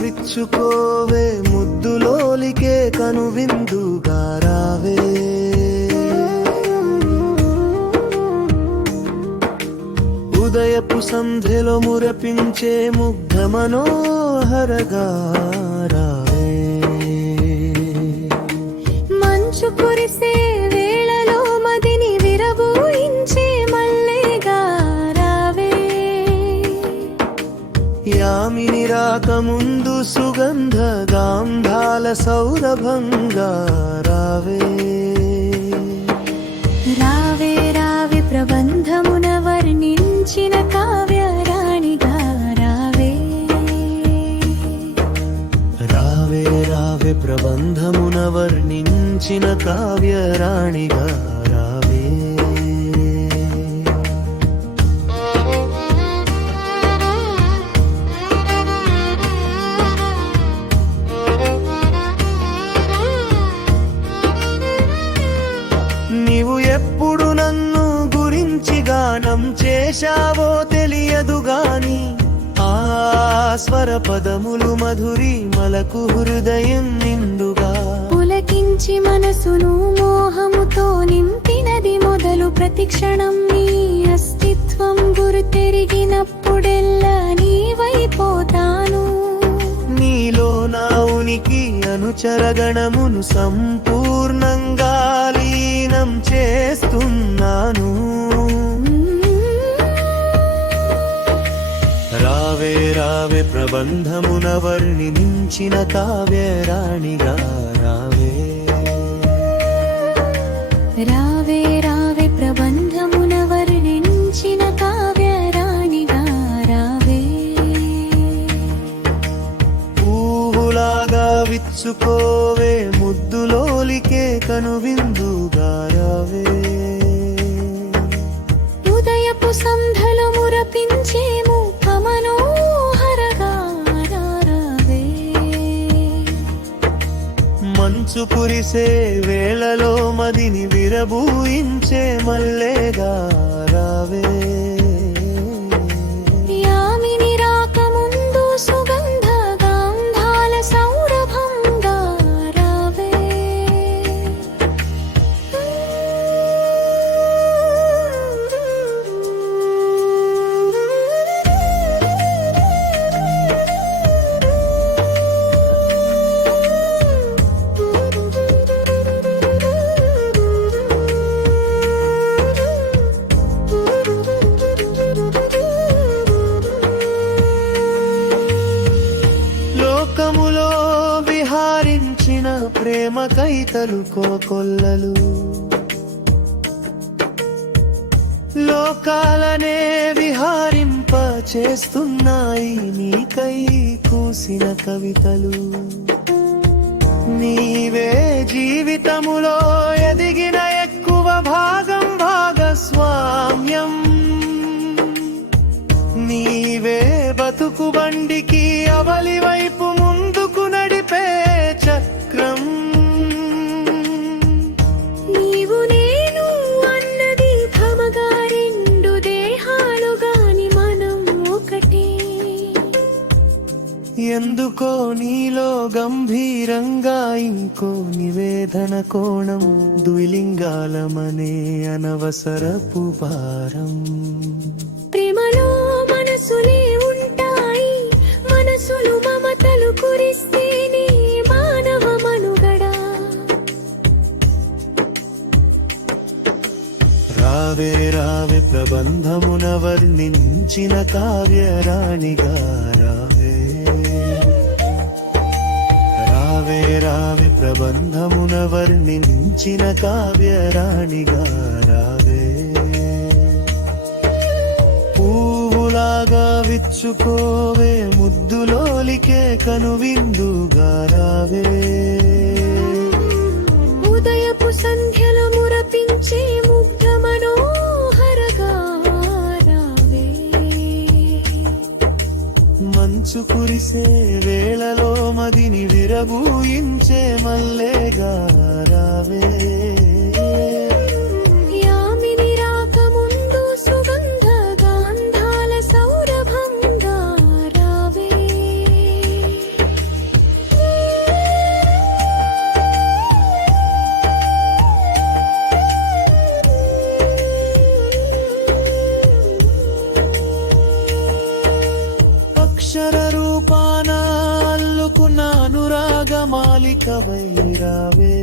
విచ్చుకోవే ముద్దులోలికే కనువిందుగా రావే. ఉదయపు సంధ్యలో మురపించే ముగ్ధ మనోహరగా రావే. మంచు కురిసే వేళలో మదిని విరబూయించే మల్లెగా రావే. యామిని రాకముందు సుగంధ గాంధాల సౌరభంగా రావే. రావే రావే ప్రబంధమున వర్ణించిన కావ్య రాణిగా రావే. రావే రావే ప్రబంధమున వర్ణించిన కావ్య రాణిగా రావే. నీవు ఎప్పుడు నన్ను గురించి గానం చేశావో తెలియదు గాని ఆ స్వర పదములు మధురిమలకు హృదయం నిండుగా పులకించి మనసును మోహముతో నింపినది మొదలు ప్రతిక్షణం. నీ అస్తిత్వం గుర్తెరిగినప్పుడెల్లా నీవైపోతాను. నీలో నా ఉనికి అనుచరగణమును సంపూర్ణంగా లీనం చేస్తున్నాను. రావే రావే ప్రబంధమున వర్ణించిన కావ్య రాణిగా రావే. రావే రావే ప్రబంధమున వర్ణించిన కావ్య రాణిగా రావే. పువ్వులాగా విచ్చుకోవే ముద్దులోలికే కనువిందుగా రావే. ఉదయపు సంధ్యలో మురపించే ముఖ మనోహరగా రావే. మంచు కురిసే వేళలో మదిని విరబూయించే మల్లెగా రావే. యామిని రాకముందు సుగంధ గాంధాల సౌరభంగా రావే. లోకములో విహారించిన ప్రేమ కైతలు కోకొల్లలు లోకాలనే విహారింప చేస్తున్నాయి నీకై కూసిన కవితలు. నీవే జీవితములో ఎదిగిన ఎక్కువ భాగం భాగస్వామ్యం. నీవే బతుకు బండికి అవలి వైపు ముందుకు నడిపే చక్రం. నీవు నేను అన్నది భమగా రెండు దేహాలు గాని మనం ఒకటే. ఎందుకో నీలో గంభీరంగా ఇంకో నివేదన కోణం ద్విలింగాలమనే అనవసరపు భారం. ప్రేమలో మనసులే ఉంటాయి, మనసులు మమతలు కురిస్తేనే మానవ మనుగడ. రావే రావే ప్రబంధమున వర్ణించిన కావ్య రాణిగా రావే. రావే రావే ప్రబంధమున వర్ణించిన కావ్య రాణిగా రావే. పువ్వులాగా విచ్చుకోవే ముద్దులోలికే కనువిందుగా రావే. ఉదయపు సంధ్యలో మురపించే ముగ్ధ మనోహరగా రావే. మంచు కురిసే వేళలో మదిని విరబూయించే మల్లెగా రావే. యామిని రాకముందు సుగంధ గాంధాల సౌరభంగా రావే. నానురాగమాలికవై రావే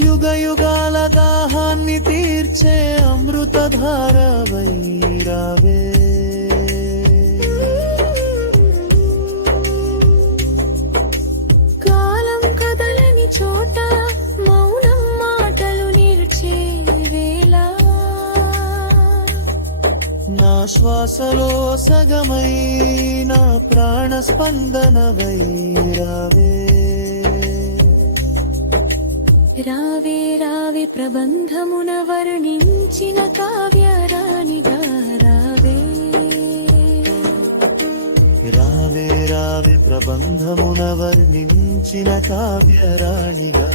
యుగ యుగాల దాహాన్ని తీర్చే అమృతధారవై రావే కాలం కదలని చోట మౌనం మాటలు నిలిచే వేళ నా శ్వాసలో సగమై నా ప్రాణ స్పందనవై రావే రావే రావే ప్రబంధమున వర్ణించిన కావ్యరాణిగా రావే రావే రావే ప్రబంధమున వర్ణించిన కావ్యరాణిగా